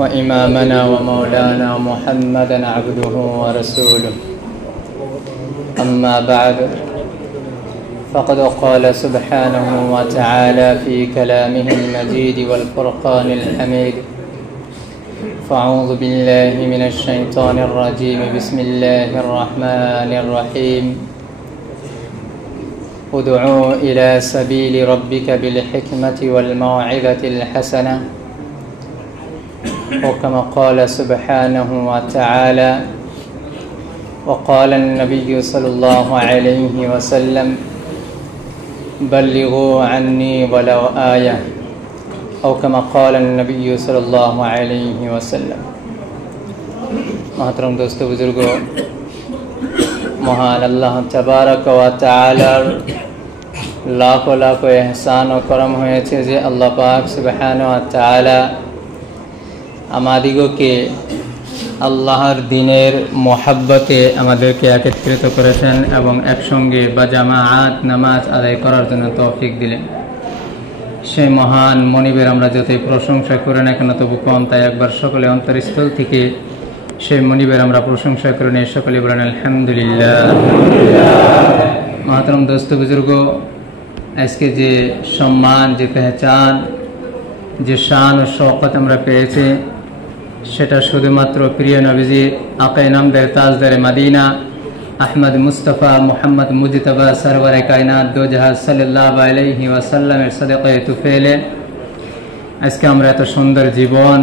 وإمامنا ومولانا محمدا عبده ورسوله. أما بعد، فقد قال سبحانه وتعالى في كلامه المجيد والفرقان الحميد: فأعوذ بالله من الشيطان الرجيم. بسم الله الرحمن الرحيم. ادعوا إلى سبيل ربك بالحكمة والموعظة الحسنة. وكما قال سبحانه وتعالى: وقال النبي صلى الله عليه وسلم: بلغوا عني ولو آية। أو كما قال النبي صلى الله عليه وسلم। محترم دوस्त बुजुर्ग, महान अल्लाह तबारक व ताआलार लाखो लाखो एहसान व करम হয়েছে যে আল্লাহ পাক সুবহানাহু ওয়া তাআলা আমাদিগকে আল্লাহর দ্বীনের মহব্বতে আমাদেরকে একত্রিত করেছেন এবং একসঙ্গে বা জামাআত নামাজ আদায় করার জন্য তৌফিক দিলেন। সেই মহান মনিবের আমরা যতই প্রশংসা করি না কেন তবু কম, তাই একবার সকলে অন্তরস্থল থেকে সেই মনিবের আমরা প্রশংসা করে নিয়ে সকলে বলেন আলহামদুলিল্লাহ। মহতরম দোস্ত বুজুর্গ, আজকে যে সম্মান, যে পেহচান, যে শান ও শওকত আমরা পেয়েছি সেটা শুধুমাত্র প্রিয় নবীজি আকায়ে নামদার তাজদারে মদিনা আহমদ মুস্তফা মোহাম্মদ মুজতবা সরওয়ারে কায়নাত দো জাহাজ সাল্লাল্লাহু আলাইহি ওয়াসাল্লামের সাদাকায়ে তুফেলে আজকে আমরা এত সুন্দর জীবন,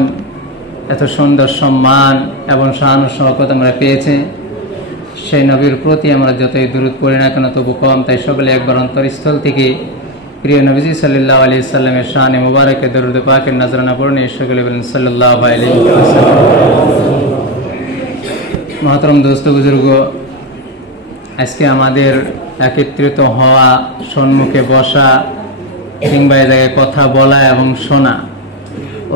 এত সুন্দর সম্মান এবং শান ও শওকত আমরা পেয়েছি। সেই নবীর প্রতি আমরা যতই দুরূদ পড়ি না কেন তবু কম, তাই সকলে একবার অন্তরস্থল থেকে প্রিয় নবীজি সাল্লাল্লাহু আলাইহি সাল্লামের শানে মুবারকে দরুদ পাকের নজরানা পড়ে সকলে বলেন সাল্লাল্লাহু আলাইহি ওয়াসাল্লাম। মহতরম দোস্ত বুজুর্গ, আজকে আমাদের একত্রিত হওয়া, সম্মুখে বসা কিংবা এই জায়গায় কথা বলা এবং শোনা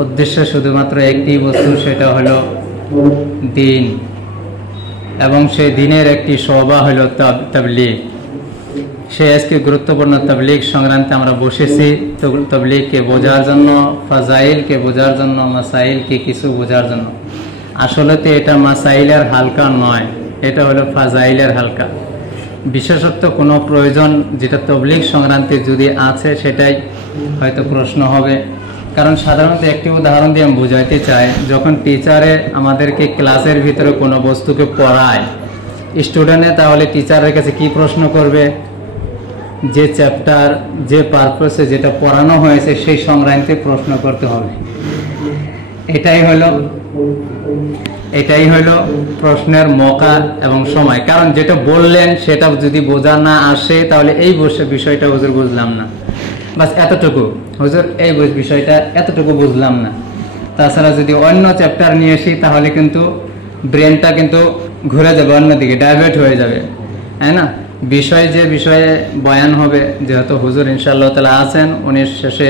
উদ্দেশ্য শুধুমাত্র একটি বস্তু, সেটা হলো দ্বীন, এবং সেই দ্বীনের একটি শোভা হলো তাবলীগ। সে আজকে গুরুত্বপূর্ণ তাবলীগ সংক্রান্তে আমরা বসেছি তাবলীগকে বোঝার জন্য, ফাজাইলকে বোঝার জন্য, মাসাইলকে কিছু বোঝার জন্য। আসলে তো এটা মাসাইলের হালকা নয়, এটা হলো ফাজাইলের হালকা। বিশেষত্ব কোনো প্রয়োজন যেটা তাবলীগ সংক্রান্তে যদি আছে সেটাই হয়তো প্রশ্ন হবে। কারণ সাধারণত একটি উদাহরণ দিয়ে আমি বোঝাইতে চাই, যখন টিচারে আমাদেরকে ক্লাসের ভিতরে কোনো বস্তুকে পড়ায় স্টুডেন্টে, তাহলে টিচারের কাছে কি প্রশ্ন করবে? যে চ্যাপ্টার, যে পারপাসে যেটা পড়ানো হয়েছে সেই সংক্রান্তে প্রশ্ন করতে হবে। এটাই হলো প্রশ্নের মৌকা এবং সময়। কারণ যেটা বললেন সেটা যদি বোঝা না আসে তাহলে এই বিষয়টা হুজুর বুঝলাম না, বাস এতটুকু, হুজুর এই বিষয়টা এতটুকু বুঝলাম না। তাছাড়া যদি অন্য চ্যাপ্টার নিয়ে আসি তাহলে কিন্তু ব্রেনটা কিন্তু ঘুরে যাবে, অন্যদিকে ডাইভার্ট হয়ে যাবে, তাই না? যে বিষয়ে বয়ান হবে, যেহেতু হুজুর ইনশাআল্লাহ তাআলা আছেন, উনি শেষে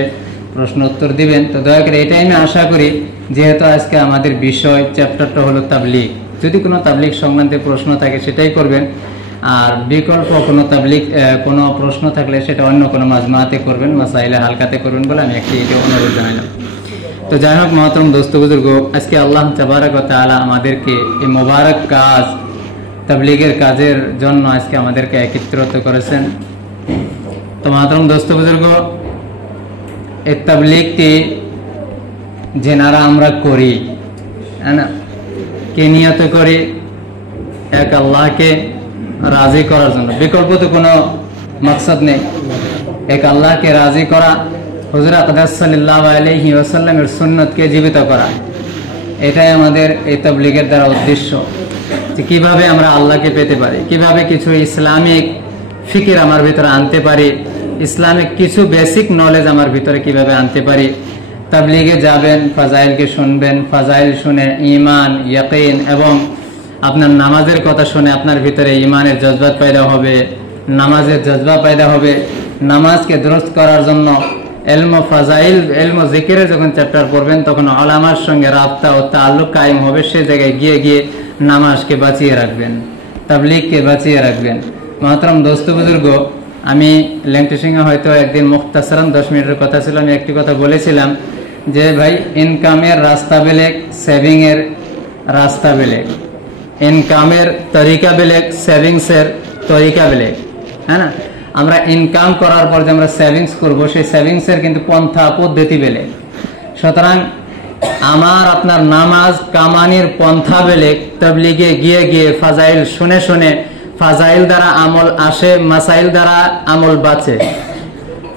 প্রশ্ন উত্তর দিবেন, তো দয়া করে এটাই আমি আশা করি, যেহেতু আজকে আমাদের বিষয় চ্যাপ্টারটা হলো তাবলীগ, যদি কোনো তাবলীগ সংক্রান্তে প্রশ্ন থাকে সেটাই করবেন, আর বিকল্প কোনো প্রশ্ন থাকলে সেটা অন্য কোনো মাজমাতে করবেন, মাসাইলে হালকাতে করবেন বলে আমি একটি অনুরোধ জানালাম। তো যাই হোক মহতরম দোস্ত বুজুর্গ, আজকে আল্লাহ তাবারক ওয়া তাআলা আমাদেরকে এই মোবারক কাজ, তাবলীগের কাজের জন্য আজকে আমাদেরকে একত্রিত করেছেন। তো মহতরম দোস্ত বুজুর্গ, এই তাবলীগটি যেনারা আমরা করি, তাই না, কে নিয়ত করি? এক আল্লাহকে রাজি করার জন্য, বিকল্প তো কোনো মাকসাদ নেই। এক আল্লাহকে রাজি করা, হুজুর আকদাস সাল্লাল্লাহু আলাইহি ওয়াসাল্লামের সুন্নতকে জীবিত করা, এটাই আমাদের এই তাবলীগের দ্বারা উদ্দেশ্য। কিভাবে আমরা আল্লাহকে পেতে পারি, কিভাবে কিছু ইসলামিক ফিকির আমার ভিতরে আনতে পারি, ইসলামিক কিছু বেসিক নলেজ আমার ভিতরে কিভাবে আনতে পারি। তাবলীগে যাবেন, ফাজাইলকে শুনবেন, ফাজাইল শুনে ঈমান, ইয়াকিন এবং আপনার নামাজের কথা শুনে আপনার ভিতরে ঈমানের জজবা পয়দা হবে, নামাজের জজবা পয়দা হবে। নামাজকে দুরুস্ত করার জন্য ইলম ফাজাইল, ইলম জিকিরে যখন চ্যাপ্টার পড়বেন তখন উলামার সঙ্গে রাবতা ও তাআল্লুক কায়েম হবে। সেই জায়গায় গিয়ে নামাজকে বাঁচিয়ে রাখবেন, তাবলীগকে বাঁচিয়ে রাখবেন। মহতরম দোস্ত বুজুর্গ, আমি ল্যাংটিসিংয়ে হয়তো একদিন মুখতাসারান 10 মিনিটের কথা ছিল, আমি একটি কথা বলেছিলাম যে ভাই ইনকামের রাস্তা বেলেগ, সেভিং এর রাস্তা বেলেগ, ইনকামের তরিকা বেলেগ, সেভিংসের তরিকা বেলেগ, হ্যাঁ না? আমরা ইনকাম করার পর যে আমরা সেভিংস করব, সেই সেভিংসের কিন্তু পন্থা পদ্ধতি বেলেগ। সুতরাং আমার আপনার নামাজ কামানির পন্থা বেলেগ, তাবলিগে গিয়ে গিয়ে ফাজাইল শুনে শুনে, ফাজাইল দ্বারা আমল আসে, মাসাইল দ্বারা আমল বাঁচে,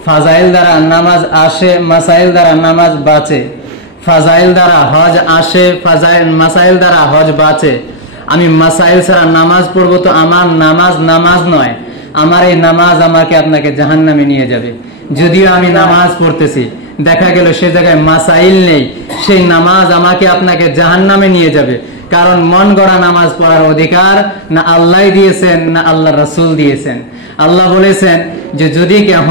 ফাজাইল দ্বারা নামাজ আসে, মাসাইল দ্বারা নামাজ বাঁচে, ফাজাইল দ্বারা হজ আসে, ফাজাইল মাসাইল দ্বারা হজ বাঁচে। আমি মাসাইল ছাড়া নামাজ পড়বো তো আমার নামাজ নামাজ নয়, আমার এই নামাজ আমাকে আপনাকে জাহান্নামে নিয়ে যাবে। যদিও আমি নামাজ পড়তেছি, দেখা গেল সে জায়গায় মাসাইল নেই, সেই নামাজ আমাকে আপনাকে জাহান্নামে নিয়ে যাবে। কারণ মন গড়া নামাজ পড়ার অধিকার না আল্লাহ দিয়েছেন না আল্লাহ রাসূল দিয়েছেন। আল্লাহ বলেছেন যে যদি কেহ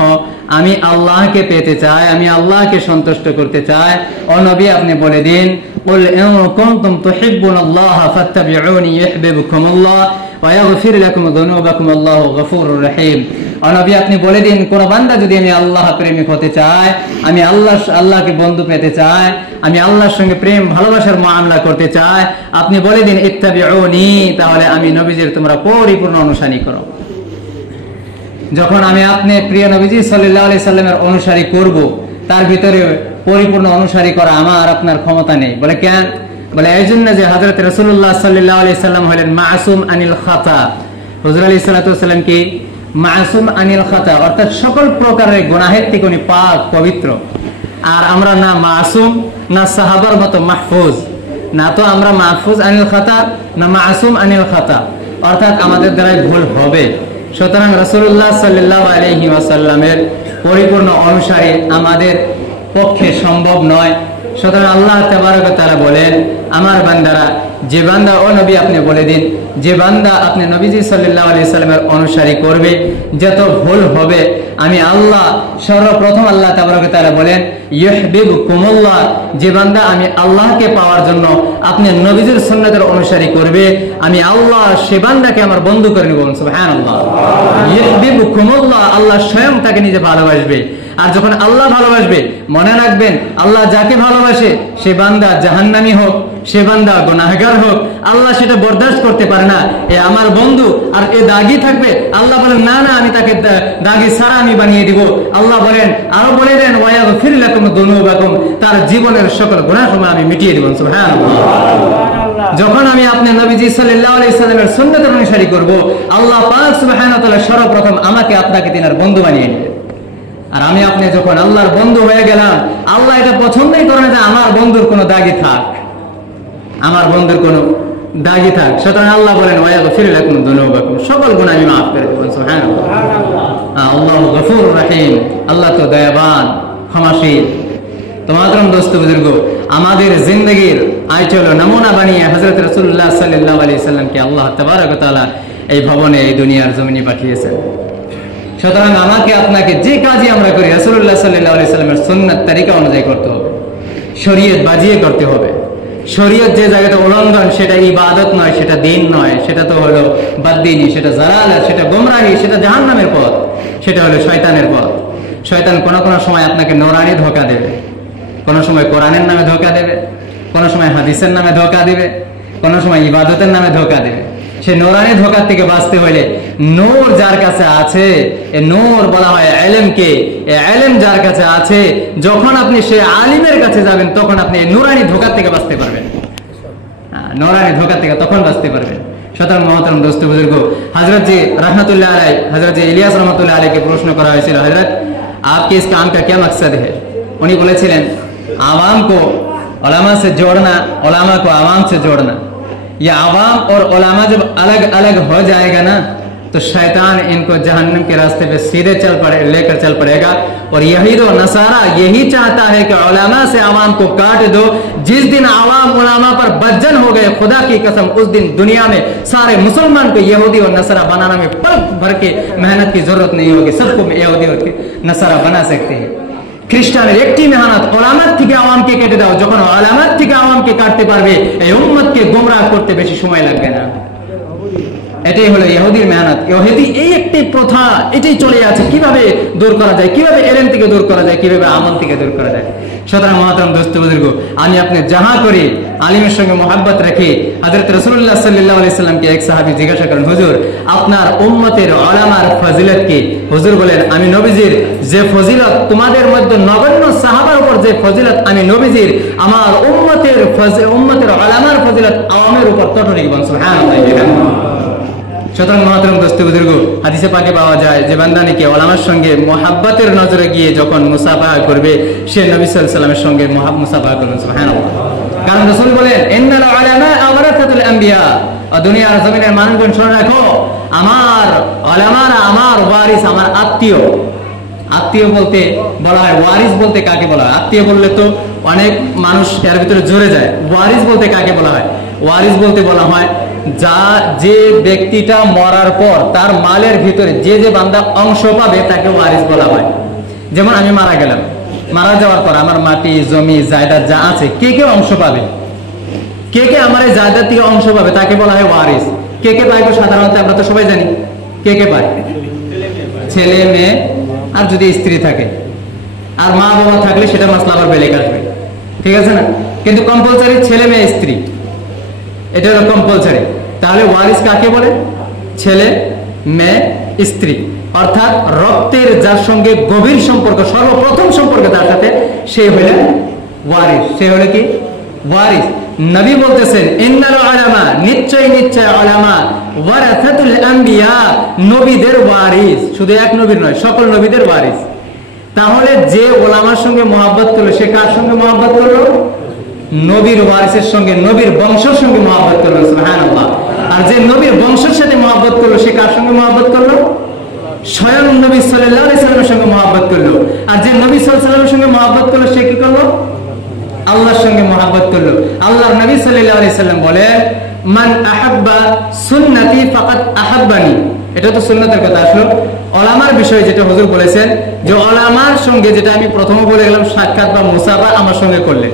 আমি আল্লাহকে পেতে চাই, আমি আল্লাহকে সন্তুষ্ট করতে চাই, ও নবী আপনি বলে দিন, কুল ইন কুনতুম তুহিব্বুনাল্লাহা ফাত্তাবিউনি ইউহিব্বুকুমুল্লাহ ওয়া ইয়াগফির লাকুম যুনুবাকুম আল্লাহু গফুরুর রহিম। ও নবী আপনি বলে দিন, কোন বান্দা যদি আমি আল্লাহ প্রেমিক হতে চায়, আমি আল্লাহকে বন্ধু পেতে চাই, আমি আল্লাহর সঙ্গে প্রেম ভালোবাসার মুআমলা করতে চাই, আপনি বলে দিন ইত্তাবিউনি, তাহলে আমি নবীজির তোমরা পরিপূর্ণ অনুসরণ করো। যখন আমি আপনি প্রিয় নবীজি সাল্লাল্লাহু আলাইহি সাল্লামের অনুসারী করব, তার ভিতরে পরিপূর্ণ অনুসারী করা আমার আপনার ক্ষমতা নেই। বলে কেন? বলে এই জন্য যে হযরত রাসূলুল্লাহ সাল্লাল্লাহু আলাইহি সাল্লাম হলেন মাসুম আনিল খাতা। হুজুর আলাইহিস সালাতু ওয়াস সালাম কি মাসুম আনিল খাতা, অর্থাৎ সকল প্রকারের গুনাহের থেকে উনি পাক পবিত্র। আর আমরা না মাসুম না সাহাবার মতো মাহফুজ, না তো আমরা মাহফুজ আনিল খাতা না মাসুম আনিল খাতা, অর্থাৎ আমাদের দ্বারা ভুল হবে। সুতরাং রাসূলুল্লাহ সাল্লাল্লাহু আলাইহি ওয়াসাল্লামের পরিপূর্ণ অনুসারী আমাদের পক্ষে সম্ভব নয়। সুতরাং আল্লাহ তাবারক ওয়া তাআলা বলেন, আমার বান্দারা, যে বান্দা, ও নবী আপনি বলে দিন, যে বান্দা আপনি নবীজি সাল্লাল্লাহু আলাইহি সাল্লামের অনুসারী করবে, যত ভুল হবে আমি আল্লাহ সর্বপ্রথম আল্লাহ তাবারক ওয়া তাআলা বলেন ইউহিব্বুকুমুল্লাহ, যে বান্দা আমি আল্লাহকে পাওয়ার জন্য আপনি নবীজির সুন্নাতের অনুসারী করবে, আমি আল্লাহ সে বান্দাকে আমার বন্ধু করে নেব। সুবহানাল্লাহ। ইউহিব্বুকুমুল্লাহ, আল্লাহ স্বয়ং তাকে নিজে ভালোবাসবে। আর যখন আল্লাহ ভালোবাসবে, মনে রাখবেন আল্লাহ যাকে ভালোবাসে সে বান্দা জাহান্নামী হোক, সে বান্দা গুনাহগার হোক, আল্লাহ সেটা বরদাস্ত করতে পারে না। এ আমার বন্ধু আর এ দাগী থাকবে, আল্লাহ বলেন না না, আমি তাকে দাগী ছাড়া আমি বানিয়ে দিব। আল্লাহ বলেন, আরো বলে দেন ওয়া ইয়াগফির লাকুম যুনুবাকুম, তার জীবনের সকল গুনাহসমূহ আমি মিটিয়ে দেব। সুবহানাল্লাহ। যখন আমি আপনি নবীজি সাল্লাল্লাহু আলাইহি সাল্লামের সুন্নাতের অনুসারী করব, আল্লাহ পাক সুবহানাহু ওয়া তাআলা সর্বপ্রথম আমাকে আপনাকে তিনার বন্ধু বানিয়ে নেবেন। আর আমি আপনি যখন আল্লাহর বন্ধু হয়ে গেলাম, আল্লাহ এটা পছন্দই করে না যে আমার বন্ধুর কোনো দাগী থাক, আমার বন্ধুর কোনো দাগী থাক। সুতরাং আল্লাহ বলেন ওয়া ইয়াগফির লাকুম যুনুবাকুম, সকল গুনাহ আমি মাফ করে দেব। সুবহানাল্লাহ। আল্লাহু গফুরুর রহিম, আল্লাহ তো দয়াবান ক্ষমাশীল। তো মাতরম দোস্ত বুজুর্গ, আমাদের জিন্দেগীর আইচল নমুনা বানিয়ে হযরত রাসূলুল্লাহ সাল্লাল্লাহু আলাইহি সাল্লামকে আল্লাহ তাবারক ওয়া তাআলা এই ভবনে, এই দুনিয়ার জমিনে পাঠিয়েছেন। সুতরাং আমাকে আপনাকে যে কাজই আমরা করি রাসূলুল্লাহ সাল্লাল্লাহু আলাইহি সাল্লামের সুন্নাত তরিকা অনুযায়ী করতে হবে, শরীয়ত বাজিয়ে করতে হবে। শরীয়ত যে জায়গাতে উল্লঙ্ঘন, সেটা ইবাদত নয়, সেটা দিন নয়, সেটা তো হলো বাদদিনী, সেটা জালালাত, সেটা গোমরাহি, সেটা জাহান্নামের পথ, সেটা হলো শয়তানের পথ। শয়তান কোন কোন সময় আপনাকে নূরানি ধোঁকা দেবে, কোন সময় কোরআনের নামে ধোঁকা দেবে, কোন সময় হাদিসের নামে ধোঁকা দেবে, কোন সময় ইবাদতের নামে ধোঁকা দেবে। সে নূরানি ধোঁকার থেকে বাঁচতে হলে নূর যার কাছে আছে, এ নূর বলা হয় ইলমকে, এই ইলম যার কাছে আছে, যখন আপনি সে আলিমের কাছে যাবেন তখন আপনি এই নূরানি ধোঁকার থেকে বাঁচতে পারবেন, নূরানি ধোঁকা থেকে তখন বাঁচতে পারবেন। সুতরাং মহতরম দোস্ত বুজুর্গ, হযরত জি रहमतुल्लाह अलैह, हजरत जी इलियास रहमतुल्लाह अलैह के प्रश्न करा हয়েছিল, हजरत आपके इस काम का क्या मकसद है? उन्हीं বলেছিলেন आवाम को उलमा से जोड़ना, उलमा को आवाम से जोड़ना। ये आवाम और उलमा जब अलग अलग हो जाएगा ना, तो शैतान इनको जहन्नम के रास्ते पे सीधे लेकर चल पड़ेगा। और यहीद और नसारा यही चाहता है कि उलमा से आवाम को काट दो। जिस दिन आवाम उलमा पर बदजन हो गए, खुदा की कसम उस दिन दुनिया में सारे मुसलमान को यहूदी और नसारा बनाना में पल भर के मेहनत की जरूरत नहीं होगी, सबको यहूदी और नसारा बना सकते हैं। খ্রিস্টানের একটি মেহনত উলামাত থেকে আওয়ামকে কেটে দাও, যখন উলামাত থেকে আওয়ামকে কাটতে পারবে, এই উম্মতকে গোমরাহ করতে বেশি সময় লাগবে না। এটাই হলো ইহুদির মেহনত। ইহুদি এই একটি প্রথা, এটাই চলে আছে, কিভাবে দূর করা যায়, কিভাবে এলেম থেকে দূর করা যায়, কিভাবে আমল থেকে দূর করা যায়। সুতরাং মহাতারাম দোস্ত বুজুর্গ, আমি আপনি যাহা করি আলিমের সঙ্গে মোহাব্বত রেখে হযরত রাসূলুল্লাহ সাল্লাল্লাহু আলাইহি সাল্লামকে এক সাহাবী জিজ্ঞাসা করেন, হুজুর আপনার উম্মতের উলামার ফজিলত কি? হুজুর বলেন, আমি নবীজির যে ফজিলত তোমাদের মধ্যে নগণ্য সাহাবার উপর যে ফজিলত আমি নবীজির আমার উম্মতের উলামার ফজিলত আওয়ামের উপর ততটুকু। সুবহানাল্লাহ। সুতরাং মহাতারাম দোস্ত বুজুর্গ, হাদিসে পাকে পাওয়া যায় যে বান্দা নাকি উলামার সঙ্গে মুহাব্বতের নজরে গিয়ে যখন মুসাফাহা করবে সে নবী সাল্লাল্লাহু আলাইহি সাল্লামের সঙ্গে মুসাফাহা করবে। সুবহানাল্লাহ। কারণ রাসূল বলেন, ইন্নাল উলামা ওয়ারাসাতুল আম্বিয়া, দুনিয়ার জমিনের মানুষগণ শুনে রাখো, আমার উলামারা আমার ওয়ারিস, আমার আত্মীয়। আত্মীয় বলতে বলা হয়, ওয়ারিস বলতে কাকে বলা হয়? আত্মীয় বললে তো অনেক মানুষ এর ভিতরে জড়ে যায়। ওয়ারিস বলতে কাকে বলা হয়? ওয়ারিস বলতে বলা হয় যে ব্যক্তিটা মরার পর তার মালের ভিতরে যে বান্দা অংশ পাবে তাকে ওয়ারিস বলা হয়। যেমন আমি মারা গেলাম, মারা যাওয়ার পর আমার মাটি জমি জায়দাদ যা আছে কে কে অংশ পাবে, কে কে আমার এই জায়দাদ থেকে অংশ পাবে তাকে বলা হয় ওয়ারিস। কে কে পায়? সাধারণত আমরা তো সবাই জানি কে কে পায়, ছেলে মেয়ে আর যদি স্ত্রী থাকে, আর মা বাবা থাকলে সেটা মাসলা আবার বেলেগ আসবে, ঠিক আছে না? কিন্তু কম্পালসারি ছেলে মেয়ে স্ত্রী, এটা হলো কম্পালসারি। তাহলে ওয়ারিস কাকে বলে? ছেলে মেয়ে স্ত্রী, অর্থাৎ রক্তের যার সঙ্গে গভীর সম্পর্ক, সর্বপ্রথম সম্পর্ক তার সাথে, সে হইলে ওয়ারিস। সে হলে কি? ওয়ারিস। নবী বলতেছেন, ইন্নাল উলামা, নিশ্চয় নিশ্চয় উলামা ওয়ারাসাতুল আম্বিয়া, নবীদের ওয়ারিস। শুধু এক নবীর নয়, সকল নবীদের ওয়ারিস। তাহলে যে উলামার সঙ্গে মহব্বত করলো সে কার সঙ্গে মহব্বত করলো? নবীর ওয়ারিসের সঙ্গে, নবীর বংশের সঙ্গে মহব্বত করলো। সুবহানাল্লাহ। আর যে নবীর বংশের সাথে মহব্বত করলো সে কার সঙ্গে মহব্বত করলো? স্বয়ং নবী সাল্লাল্লাহু আলাইহি সাল্লামের সঙ্গে মহব্বত করলো। আর যে নবী সাল্লাল্লাহু আলাইহি সাল্লামের সঙ্গে মহব্বত করলো সে কি করলো? আল্লাহর সঙ্গে মহব্বত করলো। আল্লাহর নবী সাল্লাল্লাহু আলাইহি সাল্লাম বলেন, মান আহাব্বা সুন্নতি ফাকাদ আহাব্বানি। এটা তো সুন্নতের কথা আসলো। উলামার বিষয়ে যেটা হুজুর বলেছেন যে উলামার সঙ্গে, যেটা আমি প্রথমে বলে গেলাম, সাক্ষাৎ বা মুসাফা আমার সঙ্গে করলে,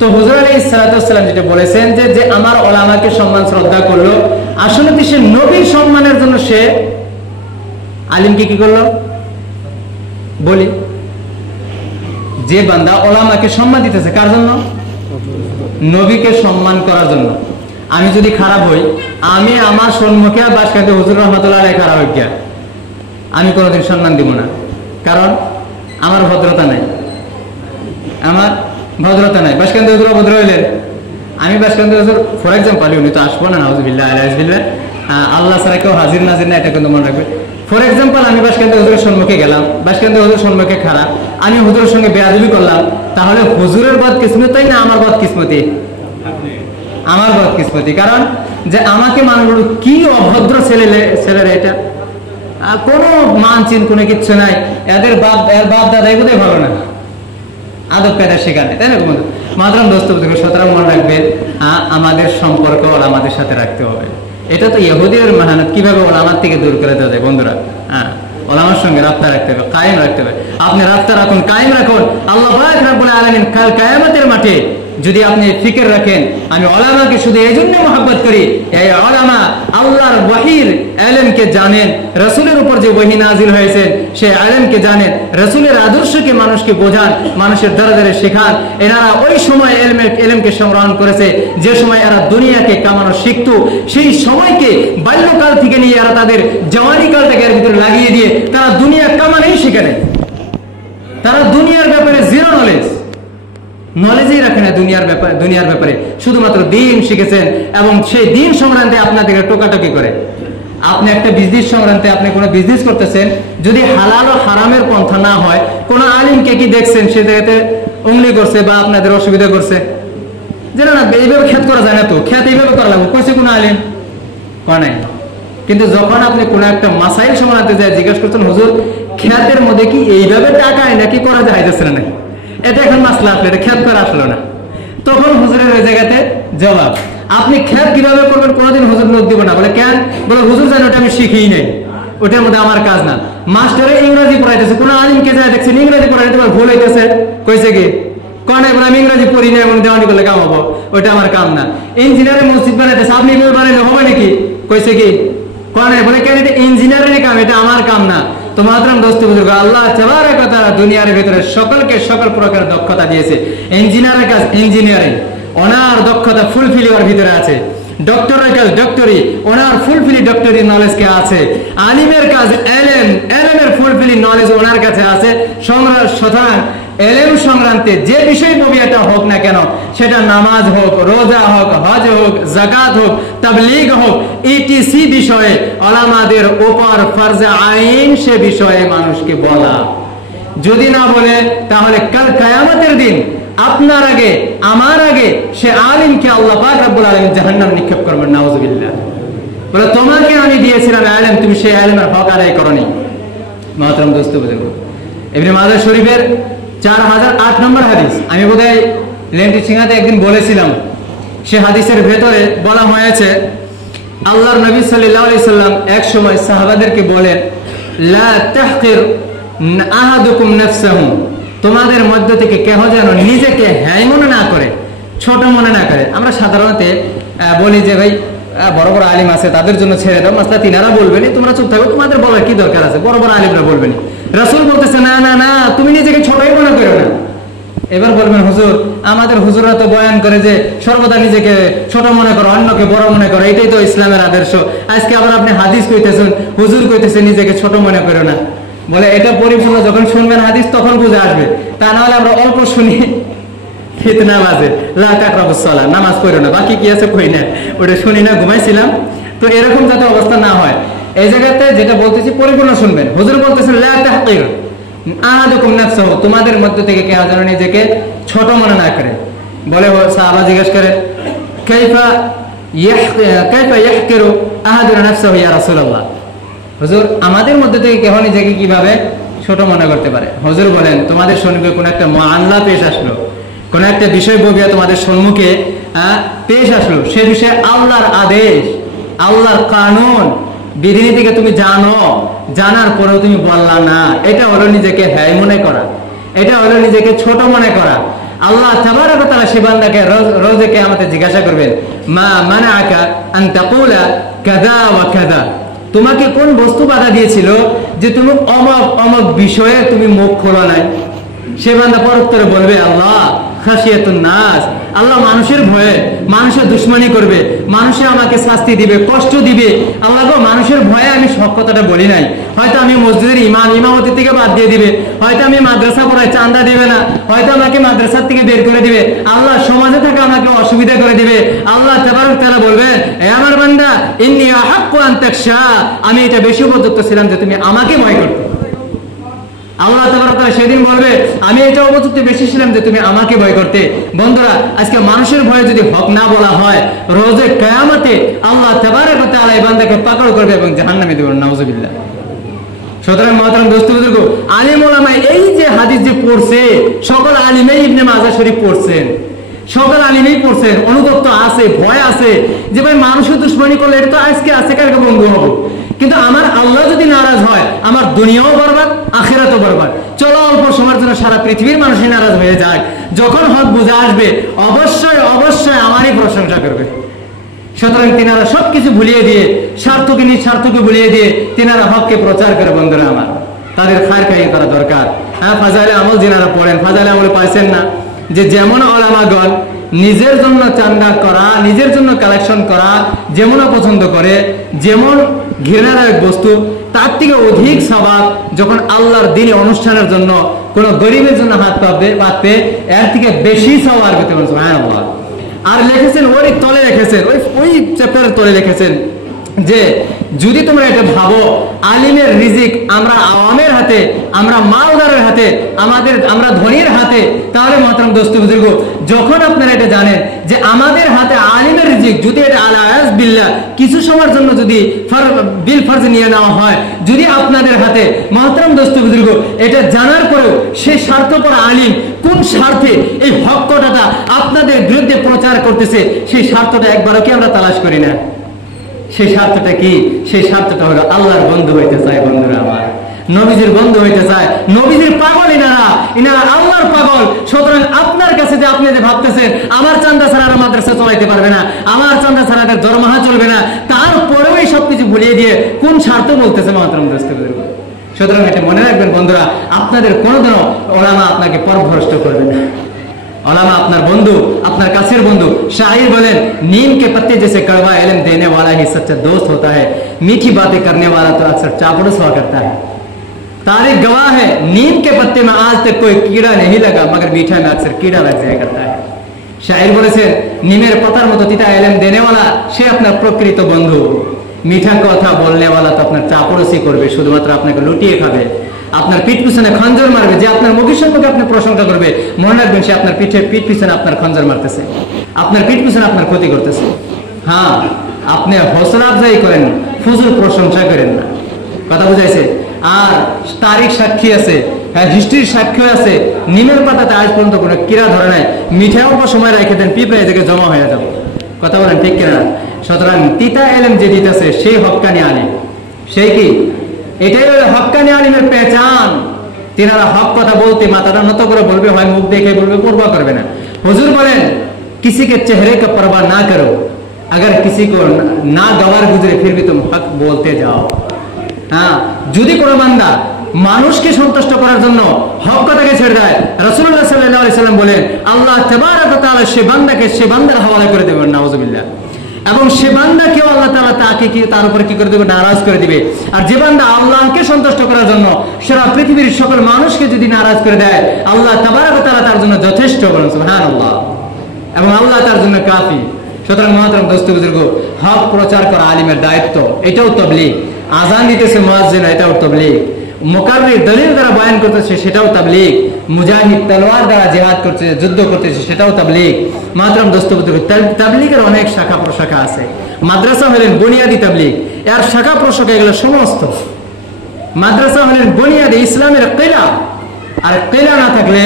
তো হুজুর আলাইহিস সালাতু ওয়াস সালাম যেটা বলেছেন যে আমার উলামাকে সম্মান শ্রদ্ধা করলো, আসলে কি সে নবীর সম্মানের জন্য সে আলিমকে কি করলো? বলি, যে বান্দা উলামাকে সম্মান দিতেছে কার জন্য? নবীকে সম্মান করার জন্য। আমি যদি খারাপ হই, আমি আমার সম্মুখে বাসকাতে হুজুর রহমাতুল্লাহ আলাইহি খারাপ হই, আমি কোনোদিন সম্মান দিব না, কারণ আমার ভদ্রতা নাই, আমার ভদ্রতা নাই। বাসকান্তে হুজুর ভদ্র হইলেন, আমি বাসকান্তে হুজুর ফর এক্সাম্পল, উনি তো আসবো না, নাউজুবিল্লাহ আলাইহিসবিল্লাহ, আল্লাহ ছাড়া কেউ হাজির নাজির না, এটা কিন্তু মনে রাখবে। ফর এক্সাম্পল, আমি বাসকান্তে হুজুরের সম্মুখে গেলাম, বাসকান্তে হুজুর সম্মুখে খারাপ, আমি হুজুরের সঙ্গে বেয়াদবি করলাম, তাহলে হুজুরের বদ কিসমতি না আমার বদ কিসমতি? আমার বদ কিসমতি। কারণ যে আমাকে মানুষ কি অভদ্র ছেলেরা, এটা কোনো মানচিন কোনো কিচ্ছু নাই, এর বাপ দাদা এগুলোই ভালো না, আদব কায়দা শেখানে, তাই না? মাদ্রাম দোস্ত সুতরাং মনে রাখবে, আমাদের সম্পর্ক আমাদের সাথে রাখতে হবে। এটা তো ইহুদির মেহনত, কিভাবে ওলামার থেকে দূর করে দেওয়া যায় বন্ধুরা? ওলামার সঙ্গে রাস্তা রাখতে হবে, কায়েম রাখতে হবে। আপনি রাস্তা রাখুন, কায়েম রাখুন। আল্লাহ পাক রব্বুল আলামিন কাল কিয়ামতের মাঠে যদি আপনি ফিকির রাখেন, আমি উলামাকে শুধু এই জন্য মহব্বত করি, এই উলামা আল্লাহর ওহীর ইলমকে জানেন, রাসূলের উপর যে ওহী নাযিল হয়েছে সেই ইলমকে জানেন, রাসূলের আদর্শকে মানুষকে বোঝান, মানুষের দ্বারা দ্বারা শেখান। এনারা ওই সময় ইলমকে সংগ্রহণ করেছে যে সময় এরা দুনিয়াকে কামানো শিখতো, সেই সময়কে বাল্যকাল থেকে নিয়ে এরা তাদের জওয়ানি কালটাকে এর ভিতরে লাগিয়ে দিয়ে তারা দুনিয়া কামানোই শিখে নেয়। তারা দুনিয়ার ব্যাপারে জিরো নলেজই রাখে না, দুনিয়ার ব্যাপারে শুধুমাত্র দিন শিখেছেন, এবং সেই দিন সংক্রান্তে আপনাদেরকে টোকাটকি করে। আপনি একটা বিজনেস সংক্রান্তে আপনি কোনো বিজনেস করতেছেন, যদি হালাল ও হারামের পন্থা না হয়, কোন আলিমকে কি দেখছেন সে জায়গাতে উংলি করছে বা আপনাদের অসুবিধা করছে? যেন না, এইভাবে খ্যাত করা যায় না, তো খ্যাত এইভাবে করা লাগবে, কইছে কোন আলিম? কয় নাই। কিন্তু যখন আপনি কোন একটা মাসাইল সংক্রান্তে যায় জিজ্ঞাসা করছেন, হুজুর খ্যাতের মধ্যে কি এইভাবে টাকায় নাকি করা যাইতেছে না, এটা এখন মাসলা আসলে, এটা খ্যাত করা আসলো না, তখন হুজুরের ওই জায়গাতে জবাব, আপনি খ্যাত কিভাবে করবেন? কোনোদিন হুজুর লোক দিব না। বলে কেন? বলে হুজুর জানে ওটা আমি শিখিই নাই, ওটার মধ্যে আমার কাজ না। মাস্টারে ইংরেজি পড়াইতেছে, কোন আলিমকে যায় দেখছেন ইংরেজি পড়াইতে ভুল হইতেছে, কইছে কি কয় নাই, বলে আমি ইংরেজি পড়ি না, এমন দেওয়ানি করলে কাম হবো, ওইটা আমার কাম না। ইঞ্জিনিয়ারের মসজিদ বানাইতেছে, আপনি এভাবে বানাইলে হবে নাকি? কইছে কি কয় নাই, বলে কেন এটা ইঞ্জিনিয়ারের কাম, এটা আমার কাম না। তো মাতরম দোস্ত বুজুর্গ, আল্লাহ তাবারক ওয়া তাআলা দুনিয়ার ভিতরে সকলকে সকল প্রকার দক্ষতা দিয়েছে। ইঞ্জিনিয়ারের কাজ ইঞ্জিনিয়ারিং, ওনার দক্ষতা ফুলফিলি ওর ভিতরে আছে। ডক্টরের কাজ ডক্টরি, ওনার ফুলফিলি ডক্টরি নলেজ কে আছে। আলিমের কাজ এলএম, এলএমের ফুলফিলি নলেজ ওনার কাছে আছে। সুতরাং এলএম সংক্রান্তে যে বিষয় এটা হোক না কেন, সেটা নামাজ হোক, রোজা হোক, হজ হোক, যাকাত হোক, তাবলীগ হোক, ইটিসি বিষয়ে ওলামাদের উপর ফরজে আইন সে বিষয়ে মানুষকে বলা। যদি না বলে তাহলে কাল কিয়ামতের দিন আপনার আগে আমার আগে সে আলিমকে আল্লাহ পাক রব্বুল আলামিন জাহান্নামে নিক্ষেপ করবেন, নাউযুবিল্লাহ। বলে তোমাকে আমি দিয়েছিলাম ইলম, তুমি সেই ইলমের হক আদায় করনি। মুহতারাম দোস্ত বুজুর্গ, ইবনে মাজাহ শরীফের 4008 নম্বর হাদিস, আমি বোধহয় লেন্টি সিংহাতে একদিন বলেছিলাম। সে হাদিসের ভেতরে বলা হয়েছে আল্লাহর নবী সাল্লাল্লাহু আলাইহি সাল্লাম এক সময় সাহাবাদেরকে বলেন, লা তাহকির আহাদুকুম নাফসাহু, তোমাদের মধ্য থেকে কেহ যেন নিজেকে হ্যায় মনে না করে, ছোট মনে না করে। আমরা সাধারণত বলি যে ভাই বড় বড় আলিম আছে তাদের জন্য ছেড়ে দাও, মাসলা তিনারা বলবেন, তোমরা চুপ থাকো, তোমাদের বলার কি দরকার আছে, বড় বড় আলিমরা বলবেন। রাসূল বলতেছে না না না, তুমি নিজেকে ছোটই মনে করো না। এবার বলবেন হুজুর, আমাদের হুজুররা তো বয়ান করে যে সর্বদা নিজেকে ছোট মনে করো, অন্যকে বড় মনে করো, এটাই তো ইসলামের আদর্শ। আজকে আবার আপনি হাদিস কইতেছেন, হুজুর কইতেছে নিজেকে ছোট মনে করো না। বলে এটা পরিপূর্ণ যখন শুনবেন হাদিস তখন বুঝে আসবে, তা না হলে আমরা অল্প শুনি ফিতনা বাজে, লা তাকরাবুস সালাহ, নামাজ পড়ো না, বাকি কি আছে কই না, ওটা শুনি না, ঘুমাইছিলাম। তো এরকম যাতে অবস্থা না হয়, এই জায়গাতে যেটা বলতেছি পরিপূর্ণ শুনবেন। হুজুর বলতেছেন লা তাহকির আহাদুকুম নাফসাহু, তোমাদের মধ্য থেকে কেউ যেন নিজেকে ছোট মনে না করে। বলে সাহাবা জিজ্ঞেস করে, কাইফা ইয়াহকিরু আহাদুনা নাফসাহু ইয়া রাসূলুল্লাহ, হুজুর আমাদের মধ্যে থেকে কেউ নিজেকে কিভাবে ছোট মনে করতে পারে? হুজুর বলেন, তোমাদের সম্মুখে কোন একটা মামলা পেশ আসলো, কোন একটা বিষয় ববিয়া তোমাদের সম্মুখে পেশ আসলো, সে বিষয়ে আল্লাহর আদেশ, আল্লাহর কানুন বিধিনীতিকে তুমি জানো, জানার পরেও তুমি বললা না, এটা হলো নিজেকে হ্যায় মনে করা, এটা হলো নিজেকে ছোট মনে করা। আল্লাহ তাবারক ওয়া তাআলা সে বান্দাকে রোজে কিয়ামতে জিজ্ঞাসা করবেন, মা মানাআকা আন তাকুলা কাযা ওয়া কাযা, তোমাকে কোন বস্তু বাধা দিয়েছিল যে তুমি অমক অমক বিষয়ে তুমি মুখ খোলো নাই? সে বান্দা পরোত্তরে বলবে, আল্লাহ খাশিয়াতুন নাস, আল্লাহ মানুষের ভয়ে, মানুষের দুশমনি করবে, মানুষে আমাকে শাস্তি দিবে, কষ্ট দিবে, আল্লাহ গো মানুষের ভয়ে আমি সব কথাটা বলি নাই। হয়তো আমি মসজিদের ইমামতি থেকে বাদ দিয়ে দিবে, হয়তো আমি মাদ্রাসা পড়াই চাঁদা দিবে না, হয়তো আমাকে মাদ্রাসা থেকে বের করে দিবে, আল্লাহ সমাজে থেকে আমাকে অসুবিধা করে দিবে। আল্লাহ তাবারক ওয়া তাআলা বলবেন, হে আমার বান্দা, ইন্নী আহাক্কু আন তাখশা, আমি এটা বেশি উপযুক্ত ছিলাম যে তুমি আমাকে ভয় করতে। আল্লাহ তাবারক ওয়া তাআলা সেদিন বলবে, আমি এটা উপযুক্ত বেশি ছিলাম যে তুমি আমাকে ভয় করতে। বন্ধুরা, আজকে মানুষের ভয়ে যদি হক না বলা হয়, রোজে কিয়ামতে আল্লাহ তাবারক ওয়া তাআলা এই বান্দাকে পাকড় করবে এবং জাহান্নামে দেবেন, নাউযুবিল্লাহ। সুতরাং মুহতারাম দোস্ত বুজুর্গ, আলিম ওলামা এই যে হাদিস যে পড়ছে, সকল আলিমেই ইবনে মাজাহ শরীফ পড়ছেন, সকল আলিমেই পড়ছেন, অনুগত্য আছে, ভয় আছে যে ভাই মানুষের দুশমনি করলে এটা তো আজকে আছে, কালকে বন্ধু হবো, কিন্তু আমার আল্লাহ যদি নারাজ হয় আমার দুনিয়াও বরবাদ, আখিরাতও বরবাদ। চলো অল্প সময়ের জন্য সারা পৃথিবীর মানুষই নারাজ হয়ে যায়, যখন হক বুঝে আসবে অবশ্যই অবশ্যই আমারই প্রশংসা করবে। সুতরাং তিনারা সবকিছু ভুলিয়ে দিয়ে, স্বার্থকে নিজ স্বার্থকে ভুলিয়ে দিয়ে তিনারা হককে প্রচার করে। বন্ধুরা আমার, তাদের খায়ের কাজ করা দরকার। হ্যাঁ, ফাজাইলে আমল যিনারা পড়েন, ফাজাইলে আমলে পাইছেন না যে যেমন ওলামাগণ নিজের জন্য চান্দা করা, নিজের জন্য কালেকশন করা যেমন পছন্দ করে, যেমন ঘৃণাদায়ক বস্তু, তার থেকে অধিক সওয়াব যখন আল্লাহর দ্বীনি অনুষ্ঠানের জন্য কোন গরিবের জন্য হাত পাতবে, এর থেকে বেশি সওয়াব পেতে পারবে। সুবহানাল্লাহ। আর লিখেছেন, ওই তলে রেখেছেন, ওই চ্যাপ্টারের তলে লিখেছেন যে যদি তোমরা এটা ভাবো আলিমের রিজিক আমরা আওয়ামের হাতে, আমরা মালদারের হাতে, আমরা ধনীর হাতে, তাহলে মুহতারাম দোস্ত বুজুর্গ, যখন আপনারা এটা জানেন যে আমাদের হাতে আলিমের রিজিক, যদি এটা আলায়াস বিল্লাহ কিছু সময়ের জন্য যদি বিল ফরজ নিয়ে নেওয়া হয়, যদি আপনাদের হাতে, মুহতারাম দোস্ত বুজুর্গ, এটা জানার পরেও সেই স্বার্থপর আলিম কোন স্বার্থে এই হক কথাটা আপনাদের বিরুদ্ধে প্রচার করতেছে, সেই স্বার্থটা একবারও কি আমরা তালাশ করি না? সেই স্বার্থটা কি? সেই স্বার্থটা হলো আল্লাহর বন্ধু হইতে চায়। বন্ধুরা আমার, নবীজির বন্ধু হইতে চায়, নবীজির পাগল ইনারা আল্লাহর পাগল। সুতরাং আপনার কাছে যে আপনি যে ভাবতেছেন আমার চান্দা ছাড়া মাদ্রাসা চলাইতে পারবে না, আমার চান্দা ছাড়া দরমাহা চলবে না, তারপরেও এই সবকিছু ভুলিয়ে দিয়ে কোন স্বার্থ বলতেছে? মুহতারাম দোস্ত বুজুর্গ, সুতরাং এটা মনে রাখবেন বন্ধুরা, আপনাদের কোনোদিনও ওলামা আপনাকে পথভ্রষ্ট করবে না। ওলামা আপনার বন্ধু, আপনার কাছের বন্ধু। শাহির বলেন, नीम के पत्ते जैसे कड़वा इल्म देने वाला ही सच्चा दोस्त होता है, मीठी बातें करने वाला तो अक्सर चापलूस हुआ करता है। तारीख गवाह है, नीम के पत्ते में आज तक कोई कीड़ा नहीं लगा, मगर मीठा में अक्सर कीड़ा लग जाया करता है। शायर বলেছেন, নিমের পাতার মতো তিতা ইলম দেনেওয়ালা সে আপনার প্রকৃত বন্ধু। মিঠা কথা বলনেওয়ালা তো আপনার চাপলুসি করবে, শুধুমাত্র আপনাকে লুটিয়ে খাবে, আপনার পিঠ পিছনে খঞ্জর মারবে। যে আপনার মুখের সম্পর্কে আপনি প্রশংসা করবে, মনে রাখবেন সে আপনার পিঠ পিছনে আপনার খঞ্জর মারতেছে, আপনার পিঠ পিছনে আপনার ক্ষতি করতেছে। হ্যাঁ, আপনি হৌসলা আফজাই করেন, ফুজুল প্রশংসা করেন না। কথা বুঝাইছে? আর তারিখ সাক্ষী আছে, হিস্ট্রির সাক্ষী আছে, নিমের পাতাতে আজ পর্যন্ত কোনো কিরা ধরে নাই। মিঠা অল্প সময় রেখে দেন, পিঁপড়া এদিকে জমা হয়ে যাবে। কথা বলেন ঠিক কিনা? সুতরাং তিতা এলেম যে দিতেছে সেই হক্কানি আলিম। সেই কি? এটাই হলো হক্কানি আলিমের পেহচান। তিনারা হক কথা বলতে মাথাটা নত করে বলবে, হয় মুখ দেখে বলবে, পরোয়া করবে না। হুজুর বলেন, किसी के चेहरे का परवाह ना करो, अगर किसी को ना गवार गुजरे फिर भी तुम हक बोलते जाओ। হ্যাঁ, যদি কোনো বান্দা মানুষকে সন্তুষ্ট করার জন্য হক কথাকে ছেড়ে দেয়, রাসূলুল্লাহ সাল্লাল্লাহু আলাইহি সাল্লাম বলেন, আল্লাহ তাবারক ওয়া তাআলা সে বান্দাকে সে বান্দার হাওয়ালা করে দেবেন, নাউজুবিল্লাহ। এবং সে বান্দাকেও আল্লাহ তাআলা তাকে কি তার উপরে কি করে দেবে? নারাজ করে দিবে। আর যে বান্দা আল্লাহকে সন্তুষ্ট করার জন্য সারা পৃথিবীর সকল মানুষকে যদি নারাজ করে দেয়, আল্লাহ তাবারক ওয়া তাআলা তার জন্য যথেষ্ট, বলেন সুবহানাল্লাহ। এবং আল্লাহ তার জন্য কাফি। সুতরাং মহতরম দোস্ত বুজুর্গ, হক প্রচার করা আলিমের দায়িত্ব, এটাও তাবলীগ। আজান দিতেছে মুয়াজ্জিন, এটাও তাবলীগ। মুকাররির দলিল দ্বারা বয়ান করতেছে, সেটাও তাবলীগ। মুজাহিদ তলোয়ার দ্বারা জিহাদ করছে, যুদ্ধ করতেছে, সেটাও তাবলীগ। মহতরম দোস্ত বুজুর্গ, তাবলীগের অনেক শাখা প্রশাখা আছে। মাদ্রাসা হলেন বুনিয়াদি তাবলীগ, এর শাখা প্রশাখা এগুলো সমস্ত। মাদ্রাসা হলেন বুনিয়াদি ইসলামের কিলা, আর কিলা না থাকলে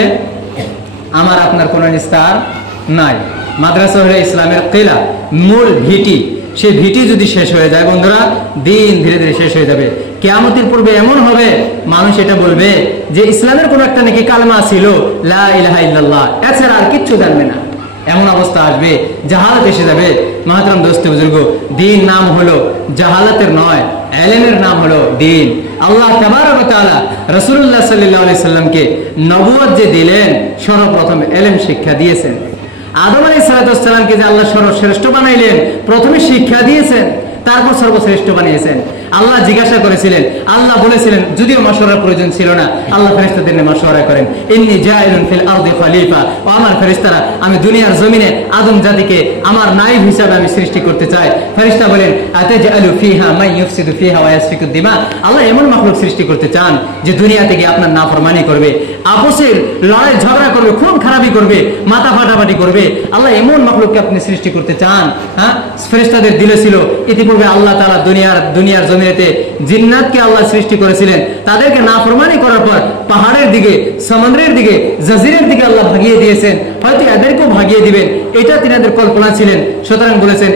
আমার আপনার কোনো নিস্তার নাই। মাদ্রাসা হলে ইসলামের কিলা, মূল ভিটি। সেই ভিটি যদি শেষ হয়ে যায় বন্ধুরা, দিন ধীরে ধীরে শেষ হয়ে যাবে। কিয়ামতের পূর্বে এমন হবে, মানুষ এটা বলবে যে ইসলামের কোন একটা নাকি কালেমা ছিল, লা ইলাহা ইল্লাল্লাহ, এছাড়া আর কিচ্ছু জানবে না। এমন অবস্থা আসবে, জাহালাত এসে যাবে। মহতরম দোস্ত বুজুর্গ, দিন নাম হলো জাহালাতের নয়, ইলমের নাম হলো দিন। আল্লাহ তাবারক ওয়া তাআলা রাসূলুল্লাহ সাল্লাল্লাহু আলাইহি সাল্লামকে নবুয়ত যে দিলেন, সর্বপ্রথম ইলম শিক্ষা দিয়েছেন। আদম আলাইহিস সালামকে যে আল্লাহ সর্বশ্রেষ্ঠ বানাইলেন, প্রথমে শিক্ষা দিয়েছেন, তারপর সর্বশ্রেষ্ঠ বানিয়েছেন। আল্লাহ জিজ্ঞাসা করেছিলেন, আল্লাহ বলেছিলেন, যদিও মাশওয়ারার প্রয়োজন ছিল না, আল্লাহ ফেরেশতাদের নিয়ে মাশওয়ারা করেন, ইন্নী জাইলুন ফিল আরদি খলিফা, ও আমার ফেরেশতারা, আমি দুনিয়ার জমিনে আদম জাতিকে আমার নায়েব হিসাবে আমি সৃষ্টি করতে চাই। ফেরেশতা বলেন, আতাজআলু ফিহা মান ইউফসিদু ফিহা ওয়া ইয়াসফিকু দিমা, আল্লাহ এমন মাখলুক সৃষ্টি করতে চান যে দুনিয়াতে গিয়ে আপনার নাফরমানি করবে, আপসের লড়াই ঝগড়া করবে, খুন খারাপি করবে, মাথা ফাটাফাটি করবে। আল্লাহ এমন মাখলুককে আপনি সৃষ্টি করতে চান? হ্যাঁ, ফেরেশতাদের দিলে ছিল ইতিপূর্বে আল্লাহ তাআলা দুনিয়ার জমিনেতে জিন্নাতকে আল্লাহ সৃষ্টি করেছিলেন। তাদেরকে নাফরমানি করার পর পাহাড়ের দিকে, সমুদ্রের দিকে, জাজিরের দিকে আল্লাহ ভাগিয়ে দিয়েছেন। হয়তো এদেরকেও ভাগিয়ে দিবেন, এটা তিনাদের কল্পনা ছিলেন। সুতরাং বলেছেন,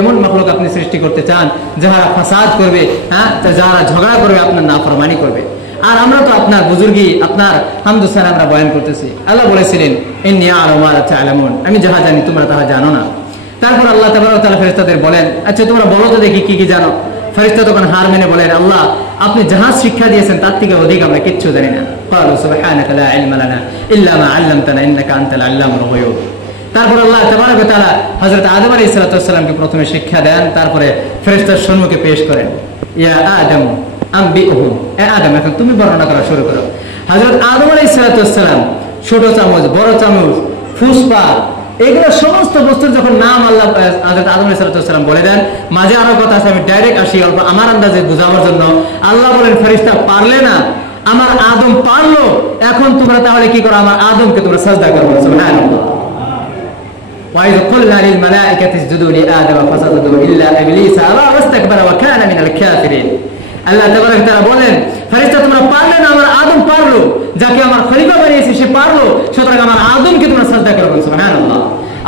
এমন মাখলুক আপনি সৃষ্টি করতে চান যারা ফাসাদ করবে, হ্যাঁ, যারা ঝগড়া করবে, আপনার নাফরমানি করবে। আর আমরা তো আপনার বুজুর্গি, আপনার হামদুসান আমরা বয়ান করতেছি। আল্লাহ বলেছিলেন, ইন্নী আ'লামু মা লা তা'লামুন, আমি যাহা জানি তোমরা তাহা জানো না। তারপর আল্লাহ তাবারক ওয়া তাআলা ফেরেশতাদের বলেন, আচ্ছা তোমরা বলো তো দেখি কি কি জানো। ফেরেশতা তখন হার মেনে বলেন, আল্লাহ আপনি যাহা শিক্ষা দিয়েছেন তার থেকে অধিক আমরা কিচ্ছু জানি না। ক্বালু সুবহানাকা লা ইলমা লানা ইল্লা মা 'আল্লামতানা ইন্নাকা আনতাল আল্লামুল গুয়ুব। তারপর আল্লাহ তাবারক ওয়া তাআলা হযরত আদম আলাইহিস সালামকে প্রথমে শিক্ষা দেন, তারপরে ফেরেশতার সম্মুখে পেশ করেন, ইয়া আদম আনবিউহুম, এ আদম এখন তুমি বর্ণনা করা শুরু করো। হযরত আদম আলাইহিস সালাম ছোট চামচ, বড় চামচ, ফুসপা, এগুলো সমস্ত বস্তুর যখন নাম আল্লাহ হযরত আদম আলাইহিস সালাম বলে দেন, মাঝে আরো কথা আছে, আমি ডাইরেক্ট আসি অল্প আমার আন্দাজে বুঝাবার জন্য। আল্লাহ বলেন, ফেরেশতা পারলে না, আমার আদম পারলো, এখন তোমরা তাহলে কি করো, আমার আদমকে তোমরা সাজদা করো। সুবহানাল্লাহ। وَإِذْ قُلْنَا لِلْمَلَائِكَةِ اسْجُدُوا لِآدَمَ فَسَجَدُوا إِلَّا إِبْلِيسَ أَبَى وَاسْتَكْبَرَ وَكَانَ مِنَ الْكَافِرِينَ। আল্লাহ তাবারক ওয়া তাআলা বলেন, ফেরেশতা তোমরা পারলে না, আমার আদম পারলো, যাকে আমার খলিফা বানিয়েছি সে পারলো, সুতরাং আমার আদমকে তোমরা সাজদা করো। সুবহানাল্লাহ।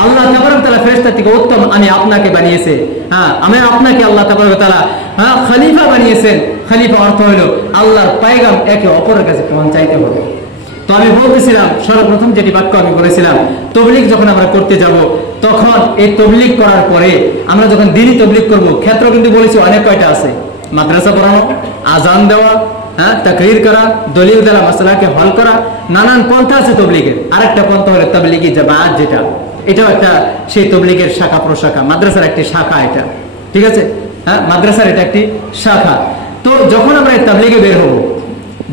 আল্লাহ তাবারক ওয়া তাআলা ফেরেশতা থেকে উত্তম আমি আপনাকে বানিয়েছে, হ্যাঁ, আমি আপনাকে আল্লাহ তাবারক ওয়া তাআলা খলিফা বানিয়েছেন। খলিফা অর্থ হলো আল্লাহর পয়গাম একে অপরের কাছে পৌঁছাইতে হবে। তো আমি বলতেছিলাম, সর্বপ্রথম যেটি বাক্য আমি বলেছিলাম, তবলিগ যখন আমরা করতে যাব, তখন এই তবলিগ করার পরে আমরা যখন দিনই তবলিগ করব, ক্ষেত্র কিন্তু বলেছি অনেক কয়টা আছে, মাদ্রাসা পড়ানো, আজান দেওয়া, হ্যাঁ, তাকরীর করা, দলিল দ্বারা মাসআলাকে হল করা, নানান পন্থা আছে তবলিগের। আরেকটা পন্থা হলো তাবলিগি জামাত, যেটা এটাও একটা সেই তবলিগের শাখা প্রশাখা, মাদ্রাসার একটি শাখা এটা, ঠিক আছে? হ্যাঁ, মাদ্রাসার এটা একটি শাখা। তো যখন আমরা এই তাবলিগে বের হব,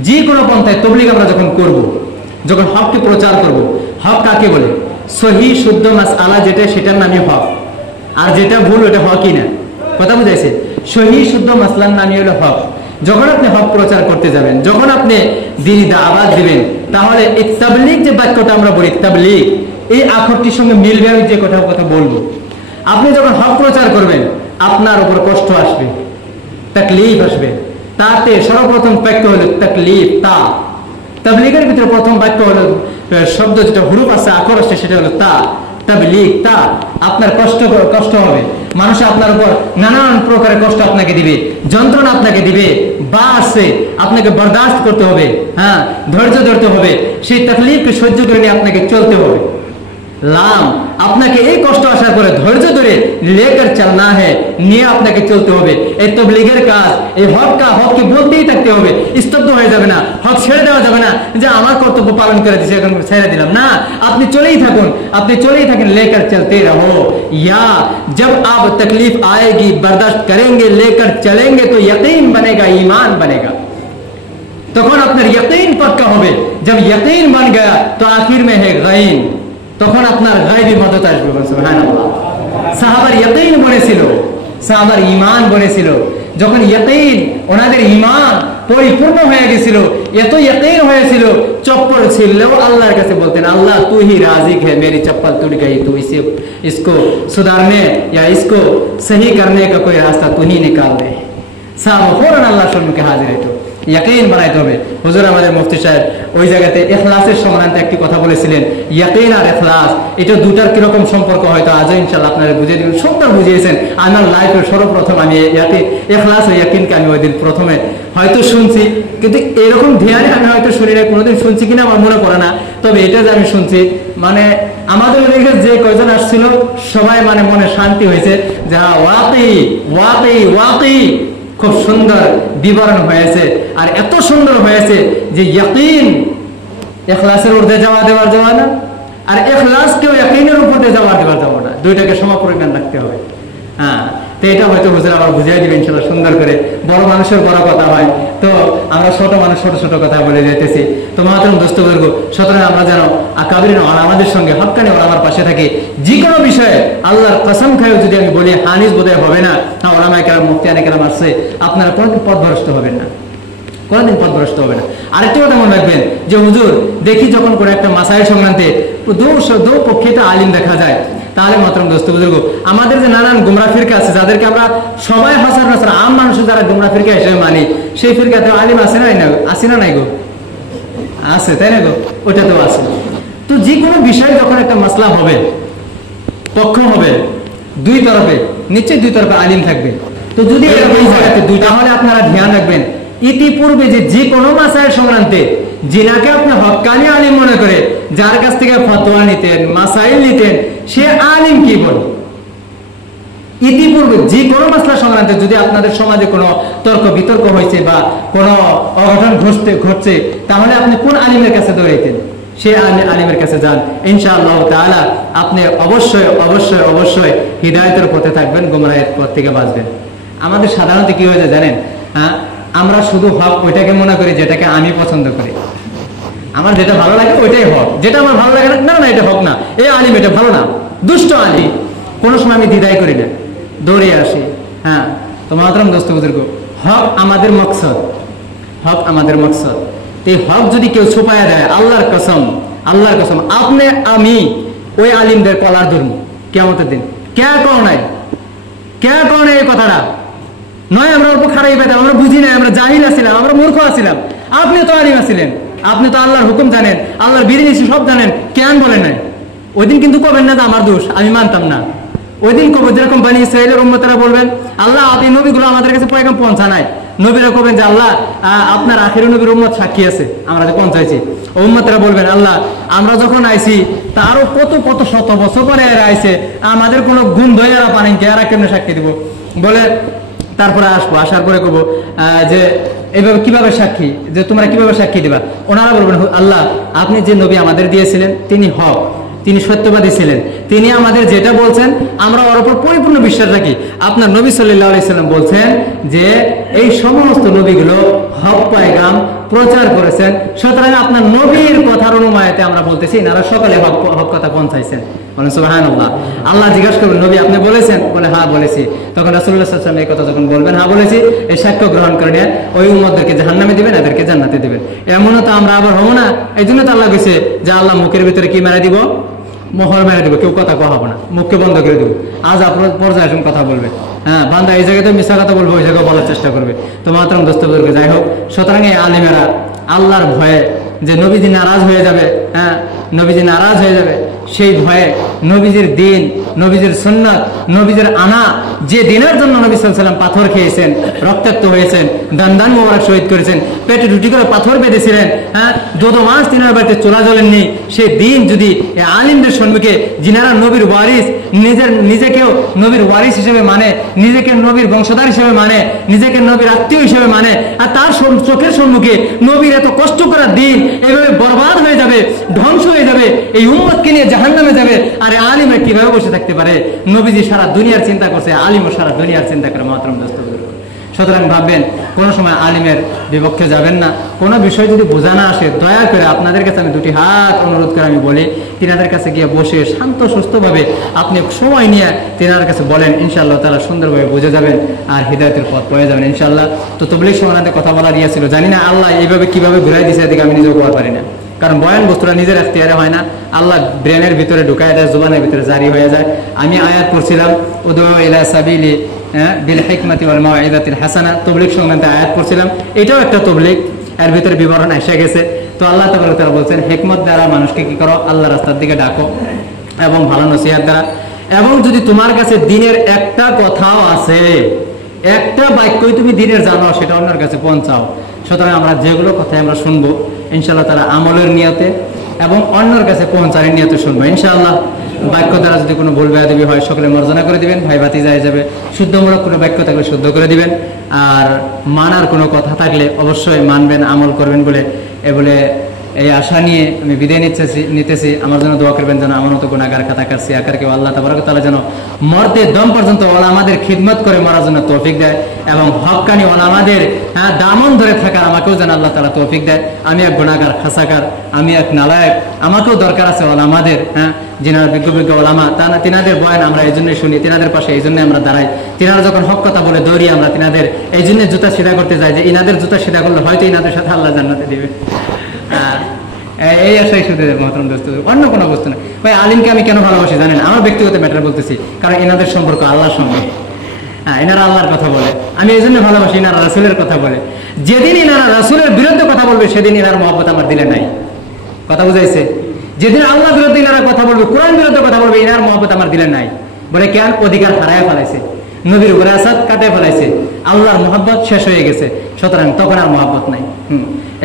যে কোনো পন্থায় তবলিগ আমরা যখন করব, যখন হককে প্রচার করব, হক কাকে বলে? সহি শুদ্ধ মাসআলা যেটা, সেটার নামই হক। আর যেটা ভুল ওটা হকই না। কথা বুঝাইছে? সহি শুদ্ধ মাসলার নামই হলো হক। যখন আপনি হক প্রচার করতে যাবেন, যখন আপনি দ্বীনি দাওয়াত দিবেন, তাহলে এই তাবলীগ যে বাক্যটা আমরা বলি, তাবলীগ, এই আখরটির সঙ্গে মিলবে আমি যে কথা বলবো। আপনি যখন হক প্রচার করবেন, আপনার উপর কষ্ট আসবে, তাকলীফ আসবে। তাতে সর্বপ্রথম বাক্য হলো তাকলীফ, তা। তাবলীগের ভিতরে প্রথম বাক্য হলো, শব্দ যেটা হুরুফ আছে, আখর আছে, সেটা হলো তা, তাবলীগ, তা। আপনার কষ্ট হবে, মানুষ আপনার উপর নানান প্রকারের কষ্ট আপনাকে দিবে, যন্ত্রণা আপনাকে দিবে, বা আছে আপনাকে বরদাস্ত করতে হবে, হ্যাঁ, ধৈর্য ধরতে হবে, সেই তাকলীফকে সহ্য করে নিয়ে আপনাকে চলতে হবে। লাম, আপনাকে এই কষ্ট আসার পরে ধৈর্য ধরে লেকার চলনা है, নিয়ে আপনাকে চলতে হবে। এই তাবলীগের কাজ, এই হককে বলতেই থাকতে হবে, স্তব্ধ হয়ে যাবে না, হক ছেড়ে দেওয়া যাবে না যে আমার কর্তব্য পালন করে দিয়েছে এখন ছেড়ে দিলাম না। আপনি চলেই থাকুন, लेकर चलते रहो। या जब आप तकलीफ आएगी बर्दाश्त करेंगे, लेकर चलेंगे, तो यकीन बनेगा, ईमान बनेगा। তখন আপনার यकीन पक्का হবে। जब यकीन बन गया तो आखिर में है गैन, তখন আপনার গায়বী মদত আসবে। সুবহানাল্লাহ। সাহাবার ইয়াকিন বলেছিল, সাহাবার ঈমান বলেছিল। যখন ইয়াকিন, ওনাদের ঈমান পরিপূর্ণ হয়ে গেছিল, এত ইয়াকিন হয়েছিল, চপ্পল ছিললেও আল্লাহর কাছে বলতেন, আল্লাহ তু হি রাজিক है, मेरी चप्पल टूट गई, तो इसको सुधारने या इसको सही करने का कोई रास्ता तू ही निकाल दे। সাহাবা ফৌরান আল্লাহর সম্মুখে হাজির হতো। ইয়াকিন বানাইতে হবে। হুজুর আমাদের মুফতি সাহেব ওই জায়গাতে ইখলাসের সংক্রান্ত একটি কথা বলেছিলেন। ইয়াকিন আর ইখলাস, এটা দুটার কিরকম সম্পর্ক হয়তো আজও ইনশাআল্লাহ আপনারা বুঝিয়ে দিবেন। সবটা বুঝিয়েছেন। আমার লাইফের সর্বপ্রথম আমি ইখলাস ও ইয়াকিনকে আমি ওই দিন প্রথমে হয়তো শুনছি, কিন্তু এরকম ধ্যানে আমি হয়তো শুনি না, কোনোদিন শুনছি কিনা আমার মনে পড়ে না। তবে এটা যে আমি শুনছি, মানে আমাদের ওদিকে যে কয়জন আসছিল সবাই মানে মনে শান্তি হয়েছে যে ওয়াকি খুব সুন্দর বিবরণ হয়েছে। আর এত সুন্দর হয়েছে যে ইয়াকিন ইখলাসের ঊর্ধ্বে যাওয়া না, আর ইখলাসকেও ইয়াকিনের উপরে যাওয়া না, দুইটাকে সমপরিমাণ রাখতে হবে। হ্যাঁ, তো এটা হয়তো হুজুর আবার বুঝিয়ে দিবেন ইনশাআল্লাহ সুন্দর করে। বড় মানুষের বড় কথা হয়, তো আমরা ছোট মানুষ ছোট কথা বলে যেতেছি। তো মাহতারাম দোস্তবর্গ, সুতরাং আমরা যেন আকাবিরিন ওলামাদের সঙ্গে, হক্কানি ওলামার পাশে থাকি। যে কোনো বিষয়ে আল্লাহর কসম খায়ও যদি আমি বলি হানিস বোধহয় হবে না। হ্যাঁ, ওলামায়ে কেরাম, মুফতিয়ানে কেরাম আসছে, আপনারা কোনোদিন পথভ্রষ্ট হবেন না, কোনোদিন পথভ্রষ্ট হবে না। আরেকটি কথা মনে রাখবেন যে হুজুর দেখি যখন কোনো একটা মাসাইল সংক্রান্তে দু পক্ষে আলিম দেখা যায়, তাহলে মাহতারাম দোস্ত বুজুর্গ, আমাদের যে নানান গুমরা ফিরকা আছে, যাদেরকে আমরা সবাই হাসার নাসার আম মানুষ যারা গুমরা ফিরকা হিসেবে মানি, সেই ফিরকাতে আলিম আছে না নাই গো? আছে, তাই না গো? ওটাতেও আছে। তো যে কোনো বিষয়ে যখন একটা মাসলা হবে, পক্ষ হবে, দুই তরফে নিশ্চয়ই দুই তরফে আলিম থাকবে। তো যদি এরকম হয় তাহলে আপনারা ধ্যান রাখবেন, ইতিপূর্বে যে কোনো মাসাইল সংক্রান্তে যিনাকে আপনি হক্কানি আলিম মনে করে যার কাছ থেকে ফতোয়া নিতেন, মাসাইল নিতেন, সে আলিম কি বলে? ইতিপূর্বে যে কোনো মাসলা সংক্রান্তে যদি আপনাদের সমাজে কোনো তর্ক বিতর্ক হয়েছে বা কোনো অঘটন ঘটছে, তাহলে আপনি কোন আলিমের কাছে দৌড়াইতেন? সে আলিমের কাছে যান, ইনশাআল্লাহ তাআলা আপনি অবশ্যই হিদায়াতের পথে থাকবেন, গুমরাহের পথ থেকে বাঁচবেন। আমাদের সাধারণত কি হয়ে যায় জানেন? হ্যাঁ, আমরা শুধু হক ওইটাকে মনে করি যেটাকে আমি পছন্দ করি। আমার যেটা ভালো লাগে ওইটাই হক, যেটা আমার ভালো লাগে না এটা হক না, এই আলিম এটা ভালো না, দুষ্ট আলিম। কোনো সময় আমি দ্বিধাই করি না, দৌড়ে আসি। হ্যাঁ, তো মাহতারাম দোস্ত বুজুর্গ, হক আমাদের মকসদ। এই হক যদি কেউ ছুপায়া দেয়, আল্লাহর কসম আপনি আমি ওই আলিমদের কলার ধরব কিয়ামতের দিন। কে কও নাই এই কথাটা? নয় আমরা অল্প খারাই পেতাম, আমরা বুঝি নাই, আমরা জাহিল আছিলাম, আমরা মূর্খ আছিলাম। আপনি তো আলিম আছিলেন, আপনি তো আল্লাহর হুকুম জানেন, আল্লাহর বিধিনিষেধ সব জানেন, কেন বলেন নাই? ওই দিন কিন্তু কবেন না যে আমার দোষ, আমি মানতাম না। ওই দিন কবে যেরকম বনি ইসরাঈলের উম্মতেরা বলবেন, আল্লাহ আপনি নবীগুলো আমাদের কাছে পয়গাম পৌঁছা নাই। নবীরা কবেন যে আল্লাহ আপনার আখিরি নবীর উম্মত সাক্ষী আছে আমরা যে পৌঁছাইছি। উম্মতেরা বলবেন আল্লাহ আমরা যখন আইছি তারও কত শত বছর পরে এরা আইছে, আমাদের কোনো গুণ ধরে এরা পানেন কে, এরা কেমনে সাক্ষী দিব? বলে তারপরে আসবো, আসার পরে কব যে এইভাবে কিভাবে সাক্ষী, যে তোমরা কিভাবে সাক্ষী দিবা? ওনারা বলবেন আল্লাহ আপনি যে নবী আমাদের দিয়েছিলেন তিনি হক, তিনি সত্যবাদী ছিলেন, তিনি আমাদের যেটা বলছেন আমরা ওর উপর পরিপূর্ণ বিশ্বাস রাখি। আপনার নবী সাল্লাল্লাহু আলাইহি সাল্লাম বলছেন যে এই সমস্ত নবীগুলো হক পয়গাম প্রচার করেছেন, সুতরাং আপনার নবীর কথার অনুমায়তে আমরা বলতেছি এনারা সকলে হক কথা পৌঁছাইছেন। বলেন সুবহানাল্লাহ। আল্লাহ জিজ্ঞাসা করবেন নবী আপনি বলেছেন? বলে হ্যাঁ বলেছি। তখন রাসূলুল্লাহ সাল্লাল্লাহু আলাইহি ওয়াসাল্লাম এই কথা যখন বলবেন হ্যাঁ বলেছি, এই সাক্ষ্য গ্রহণ করে নিয়ে ওই উম্মতদেরকে জাহান্নামে দিবেন, এদেরকে জান্নাতে দিবেন। এমনও তো আমরা আবার হবো না। এই জন্য তো আল্লাহ কইছে যে আল্লাহ মুখের ভিতরে কি মেরে দিব? মোহর মেরে দিব, কেউ কথা কহাবো না, মুখকে বন্ধ করে দেবো। আজ আপনার পর্যায়ে এসব কথা বলবে, হ্যাঁ বান্দা এই জায়গাতে মিথ্যা কথা বলবে, ওই জায়গায় বলার চেষ্টা করবে। তো মাত্র দোস্তবর্গ যাই হোক, সুতরাং এই আলিমেরা আল্লাহর ভয়ে যে নবীজি নারাজ হয়ে যাবে, হ্যাঁ নবীজি নারাজ হয়ে যাবে, সেই ভয়ে নবীজির দিন, নবীজির সুন্নাত, নবীজির আনা, যে দিনের জন্য নবী সাল্লাল্লাহু আলাইহি ওয়াসাল্লাম পাথর খেয়েছেন, রক্তাক্ত হয়েছেন, দান মোবারক শহীদ করেছেন, পেটে রুটি করে পাথর বেঁধেছিলেন, হ্যাঁ 2 মাস তিনার বাড়িতে চোলা জ্বলেননি, সেই দিন যদি আলিমদের সম্মুখে যিনারা নবীর ওয়ারিস, নিজেকেও নবীর ওয়ারিস হিসেবে মানে, নিজেকে নবীর বংশধর হিসেবে মানে, নিজেকে নবীর আত্মীয় হিসেবে মানে, আর তার চোখের সম্মুখে নবীর এত কষ্ট করার দিন এভাবে বরবাদ হয়ে যাবে, ধ্বংস হয়ে যাবে, এই উম্মতকে নিয়ে জাহান্নামে যাবে, আর আলিমরা কিভাবে বসে থাকতে পারে? নবীজি সারা দুনিয়ার চিন্তা করছে, আলিমও সারা দুনিয়ার চিন্তা করে। মাতরম দোস্ত, সুতরাং ভাববেন কোনো সময় আলিমের বিপক্ষে যাবেন না। কোনো বিষয় যদি বোঝা না আসে, দয়া করে আপনাদের কাছে আমি 2টি হাত অনুরোধ করে আমি বলি, তিনাদের কাছে গিয়ে বসে শান্ত সুস্থভাবে আপনি সময় নিয়ে তিনাদের কাছে বলেন, ইনশাআল্লাহ তারা সুন্দরভাবে বুঝে যাবেন আর হিদায়াতের পথ পেয়ে যাবেন ইনশাআল্লাহ। তো তবলিগ সমানাতে কথা বলার ইয়ে ছিল, জানি না আল্লাহ এইভাবে কিভাবে ঘুরাই দিছে, এদিকে আমি নিজেও বলতে পারি না, কারণ বয়ান বস্তুরা নিজের এখতিয়ারে হয় না, আল্লাহ ব্রেনের ভিতরে ঢুকায় দেয়, জুবানের ভিতরে জারি হয়ে যায়। আমি আয়াত পড়ছিলাম উদু ইলা সাবিলি বিল হিকমাতি ওয়াল মাউইযাতিল হাসানা, তবলিগ সংক্রান্ত আয়াত পড়ছিলাম, এটাও একটা তবলিগ, এর ভিতরে বিবরণ এসে গেছে। তো আল্লাহ তাবারক তাআলা বলছেন হিকমত দ্বারা মানুষকে কি করো? আল্লাহ রাস্তার দিকে ডাকো এবং ভালো নসিহত দ্বারা, এবং যদি তোমার কাছে দিনের একটা কথাও আছে, একটা বাক্যই তুমি দিনের জানো, সেটা অন্যের কাছে পৌঁছাও। সুতরাং আমরা যেগুলো কথা আমরা শুনবো ইনশাআল্লাহ তারা আমলের নিয়তে এবং অন্যের কাছে পৌঁছানোর নিয়তে শুনবো ইনশাআল্লাহ। বাক্য দ্বারা যদি কোনো ভুল বেয়াদবি হয় সকলে মার্জনা করে দিবেন, ভাই ভাতিজা যাবে। শুদ্ধমূলক কোনো বাক্য থাকলে শুদ্ধ করে দিবেন, আর মানার কোনো কথা থাকলে অবশ্যই মানবেন, আমল করবেন বলে এই আশা নিয়ে আমি বিদায় নিতেছি। আমার জন্য দোয়া করবেন যেন আমার মতো গুনাহগার খাতাকার সিয়াকার কেউ আল্লাহ তাবারক তাআলা যেন মরতে দম পর্যন্ত ওলামাদের খিদমত করে মরার জন্য তৌফিক দেয়, এবং হক্কানি ওলামাদের দামন ধরে থাকার আমাকেও যেন আল্লাহ তাআলা তৌফিক দেয়। আমি এক গুনাহগার খাসাকার, আমি এক নালায়েক, আমাকেও দরকার আছে ওলামাদের, যিনারা বিজ্ঞ ওলামা, তিনাদের বয়ান আমরা এই জন্যই শুনি, তিনাদের পাশে এই জন্যই আমরা দাঁড়াই। তিনারা যখন হক কথা বলে দৌড়ি আমরা তিনাদের এই জন্য জুতা সিধা করতে যাই, যে ইনাদের জুতা সিধা করলে হয়তো ইনাদের সাথে আল্লাহ জান্নাতে দিবে। এই আশাই শুধু মহতরম দোস্ত, অন্য কোনো বস্তু না। ভাই আলিমকে আমি কেন ভালোবাসি জানেন? আমার ব্যক্তিগত ম্যাটার বলতেছি, কারণ এনাদের সম্পর্ক আল্লাহর সঙ্গে, এনারা আল্লাহর কথা বলে, আমি এই জন্য ভালোবাসি। এনারা রাসূলের কথা বলে, যেদিন এনারা রাসূলের বিরুদ্ধে কথা বলবে সেদিন এনার মহব্বত আমার দিলে নাই। কথা বুঝাইছে? যেদিন আল্লাহ বিরুদ্ধে এনারা কথা বলবে, কোরআন বিরুদ্ধে কথা বলবে, এনার মহব্বত আমার দিলে নাই। বলে কেন? অধিকার হারায় ফেলাইছে, নবীর উপরে আসাদ কাটায় ফেলাইছে, আল্লাহর মহব্বত শেষ হয়ে গেছে, সুতরাং তখন আর মহব্বত নাই।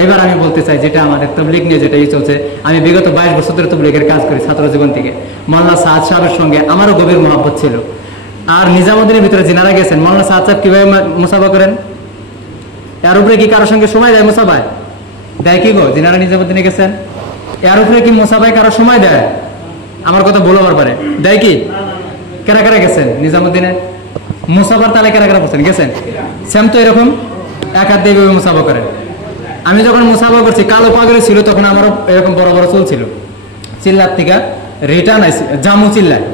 এবার আমি বলতে চাই, যেটা আমাদের তবলিগ নিয়ে যেটাই চলছে, আমি বিগত 22 বছর ধরে তবলিগের কাজ করি ছাত্র জীবন থেকে। মাওলানা সাদ সাহেবের সঙ্গে আমারও গভীর মহব্বত ছিল। আর নিজামুদ্দিনের ভিতরে যিনারা গেছেন, মাওলানা সাদ সাহেব কিভাবে মুসাফা করেন? এর উপরে কি কারোর সঙ্গে সময় দেয়? মুসাফায় দেয় কি গো? যিনারা নিজামুদ্দিনে গেছেন, এর উপরে কি মুসাফায় কারো সময় দেয়? আমার কথা বলবার পারে দেয় কি? কারা কারা গেছেন নিজামুদ্দিনে? মুসাফার তালে কারা কারা বলছেন? গেছেন? সেম তো এরকম এক হাত দিয়ে মুসাফা করেন। আমি যখন মুসাফা করছি, কালো পাগড়ি ছিল, তখন আমারও এরকম বড় বড় চুল ছিল, চিল্লার থেকে রিটার্ন আইসি জামু চিল্লায়।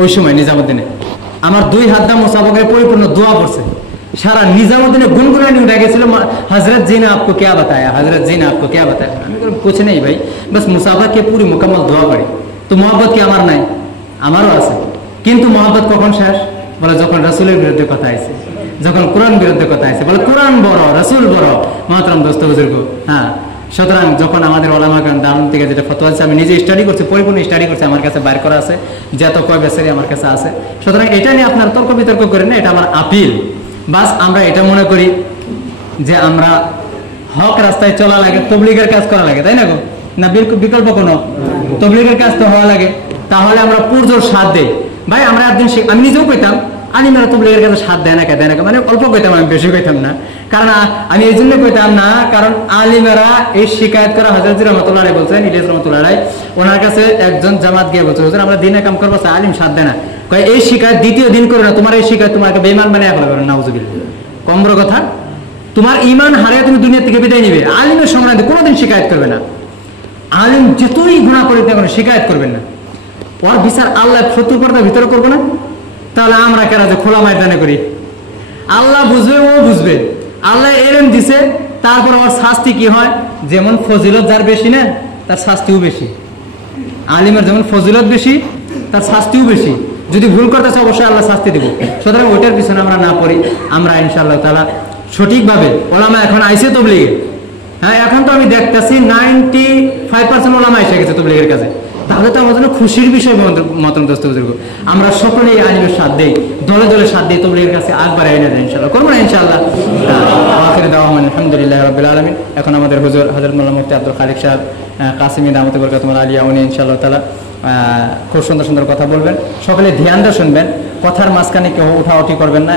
ওই সময় নিজামুদ্দিনে আমার 2 হাত দা মুসাফা করে পরিপূর্ণ দোয়া পড়ছে। সারা নিজামুদ্দিনে গুনগুনানি উঠে গেছিল, হজরত जी ने आपको क्या बताया, हजरत जी ने आपको क्या बताया। আমি कुछ नहीं भाई, बस मुसाफा के पूरी मुकम्मल দোয়া পড়ি। তো মহব্বত কি আমার নাই? আমারও আছে, কিন্তু মহব্বত কখন শেষ? বলে যখন রাসূলের বিরুদ্ধে কথা আইছে, যখন কোরআন বিরুদ্ধে কথা আছে, বলে কোরআন বড়, রাসূল বড়। মাতরম দোস্ত বুজুর্গ, সুতরাং যখন আমাদের ওলামাগণ দারুন থেকে যেটা ফতোয়া আছে, আমি নিজে স্টাডি করছি, পরিপূর্ণ স্টাডি করছি, আমার কাছে বাইর করা আছে, যত কয় বেচারি আমার কাছে আছে। সুতরাং এটা নিয়ে আপনার তর্ক বিতর্ক করেন না, এটা আমার আপিল। বাস আমরা এটা মনে করি যে আমরা হক রাস্তায় চলা লাগে, তবলিগের কাজ করা লাগে, তাই না গো? না বিকল্প কোনো? তবলিগের কাজ তো হওয়া লাগে, তাহলে আমরা পুরজোর সাথ দেই। ভাই আমরা একদিন আমি নিজেও কইতাম, আলিমেরা তবলিগের কাছে সাথ দেয় না কে দেয় না, মানে অল্প কইতাম, আমি বেশি কইতাম না। কারণ আমি এই জন্য কইতাম না, কারণ আলিমেরা এই শিকায়ত করা হযরত রহমাতুল্লাহ আলাইহি বলছেন, ইলিয়াস রহমাতুল্লাহ আলাইহি, ওনার কাছে একজন জামাত গিয়ে বলছে, হুজুর আমরা দিনে কাম করবো, আলিম সাথ দেয় না। কয় এই শিকায়ত দ্বিতীয় দিন করে না, তোমার এই শিকায়ত তোমাকে বেঈমান বানিয়ে ফেলা করে, নাউজুবিল্লাহ। কম বড় কথা, তোমার ঈমান হারিয়ে তুমি দুনিয়া থেকে বিদায় নিবে। আলিমের সংক্রান্তে কোনোদিন শিকায়ত করবে না। আলিম যতই গুনাহ করে কোনো শিকায়ত করবেন না, ওর বিচার আল্লাহ শত্রু পর্দার ভিতরে করবো না। তাহলে আমরা কেন যে খোলা ময়দানে করি? আল্লাহ বুঝবে, ও বুঝবে, আল্লাহ এলেম দিছে, তারপর ওর শাস্তি কি হয়? যেমন ফজিলত যার বেশি না, তার শাস্তিও বেশি। আলিমের যেমন ফজিলত বেশি, তার শাস্তিও বেশি। যদি ভুল করতেছে অবশ্যই আল্লাহ শাস্তি দেব। সুতরাং ওইটার পিছনে আমরা না পড়ি, আমরা ইনশাআল্লাহ তাআলা সঠিকভাবে, ওলামা এখন আইছে তবলিগে, হ্যাঁ এখন তো আমি দেখতেছি 95% ওলামা এসে গেছে তবলিগের কাছে। তাহলে তো আমার জন্য খুশির বিষয় মতন দোস্ত বুজুর্গ। আমরা সকলেই আলিমের সাথ দেই, দলে দলে সাথ দিই, তবলিগের কাছে আগবার আইনা যায়, ইনশাআল্লাহ করবো না ইনশাআল্লাহ। আখির দাওয়ানা আলহামদুলিল্লাহ রাব্বিল আলামিন। এখন আমাদের হুজুর হযরত মাওলানা মুফতি আব্দুল খালিক সাহেব কাসিমি দাওয়াতে বরকাতুল আলিয়া, উনি ইনশাআল্লাহ তাআলা খুব সুন্দর সুন্দর কথা বলবেন। সকলে ধ্যান দিয়ে শুনবেন, কথার মাঝখানে কেউ উঠাউঠি করবেন না।